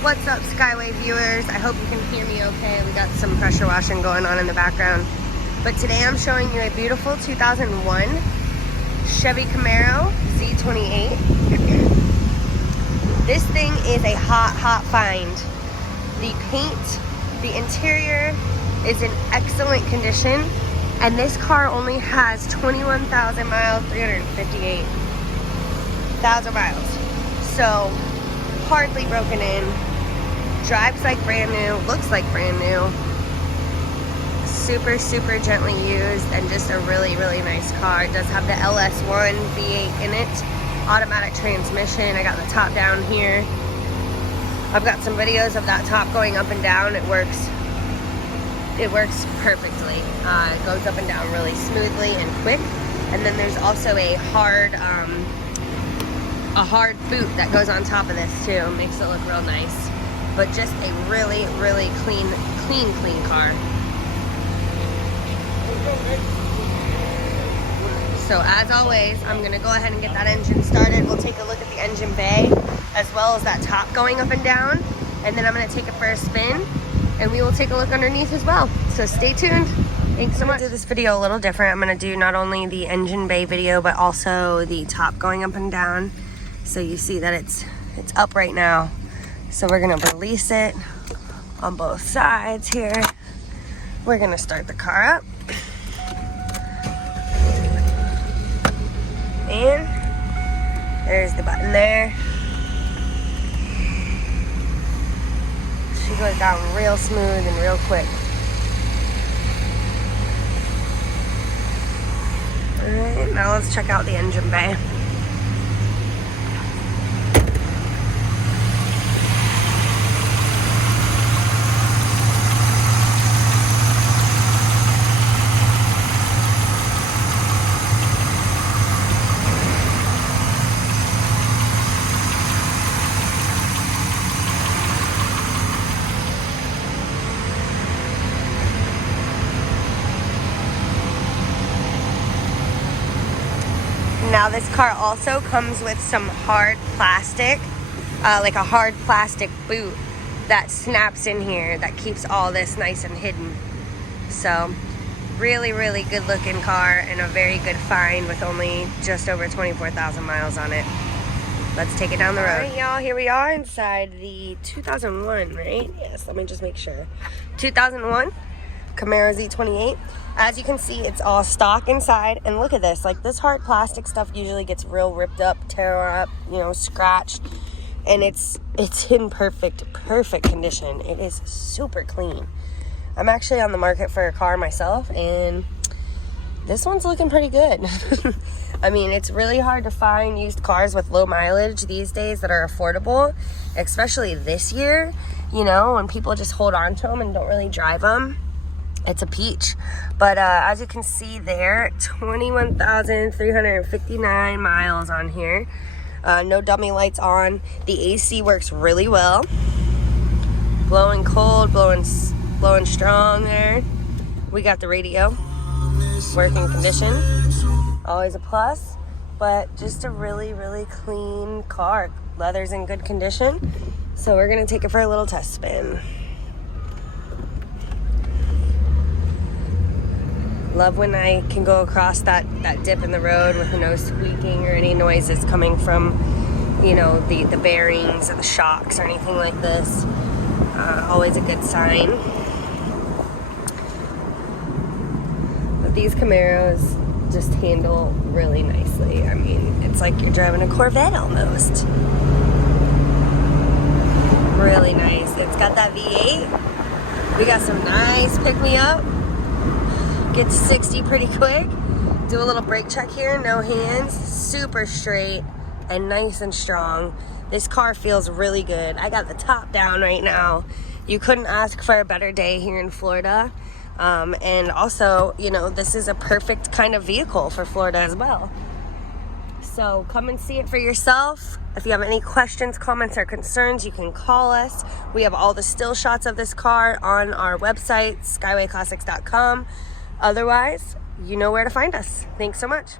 What's up, Skyway viewers? I hope you can hear me okay. We got some pressure washing going on in the background. But today I'm showing you a beautiful 2001 Chevy Camaro Z28. This thing is a hot find. The paint, the interior is in excellent condition, and this car only has 21,000 miles, 358,000 miles. So, hardly broken in, drives like brand new, looks like brand new, super gently used, and just a really nice car. It does have the LS1 V8 in it, automatic transmission. I got the top down here. I've got some videos of that top going up and down. It works perfectly. It goes up and down really smoothly and quick. And then there's also a hard boot that goes on top of this too. Makes it look real nice. But just a really clean car. So as always, I'm gonna go ahead and get that engine started. We'll take a look at the engine bay as well as that top going up and down. And then I'm gonna take it for a spin and we will take a look underneath as well. So stay tuned. Thanks so much. I'm gonna do this video a little different. I'm gonna do not only the engine bay video, but also the top going up and down. So you see that it's up right now. So we're gonna release it on both sides here. We're gonna start the car up. And there's the button there. She goes down real smooth and real quick. Alright, now let's check out the engine bay. Now this car also comes with some hard plastic, like a hard plastic boot that snaps in here that keeps all this nice and hidden. So really good looking car and a very good find with only just over 24,000 miles on it. Let's take it down the road. All right, y'all, here we are inside the 2001, right? Yes, let me just make sure. 2001 Camaro Z28. As you can see, it's all stock inside, and look at this. Like, this hard plastic stuff usually gets real ripped up, tear up, you know, scratched, and it's in perfect condition. It is super clean. I'm actually on the market for a car myself, and this one's looking pretty good. I mean, it's really hard to find used cars with low mileage these days that are affordable, especially this year, you know, when people just hold on to them and don't really drive them. It's a peach. But as you can see there, 21,359 miles on here. No dummy lights on. The AC works really well. Blowing cold, blowing strong there. We got the radio. Working condition. Always a plus. But just a really clean car. Leather's in good condition. So we're going to take it for a little test spin. Love when I can go across that dip in the road with no squeaking or any noises coming from, you know, the bearings or the shocks or anything like this. Always a good sign. But these Camaros just handle really nicely. I mean, it's like you're driving a Corvette almost. Really nice. It's got that V8. We got some nice pick-me-up. Get to 60 pretty quick. Do a little brake check here, no hands, super straight and nice and strong. This car feels really good. I got the top down right now. You couldn't ask for a better day here in Florida. And also, you know, this is a perfect kind of vehicle for Florida as well. So come and see it for yourself. If you have any questions, comments, or concerns, you can call us. We have all the still shots of this car on our website, skywayclassics.com. Otherwise, you know where to find us. Thanks so much.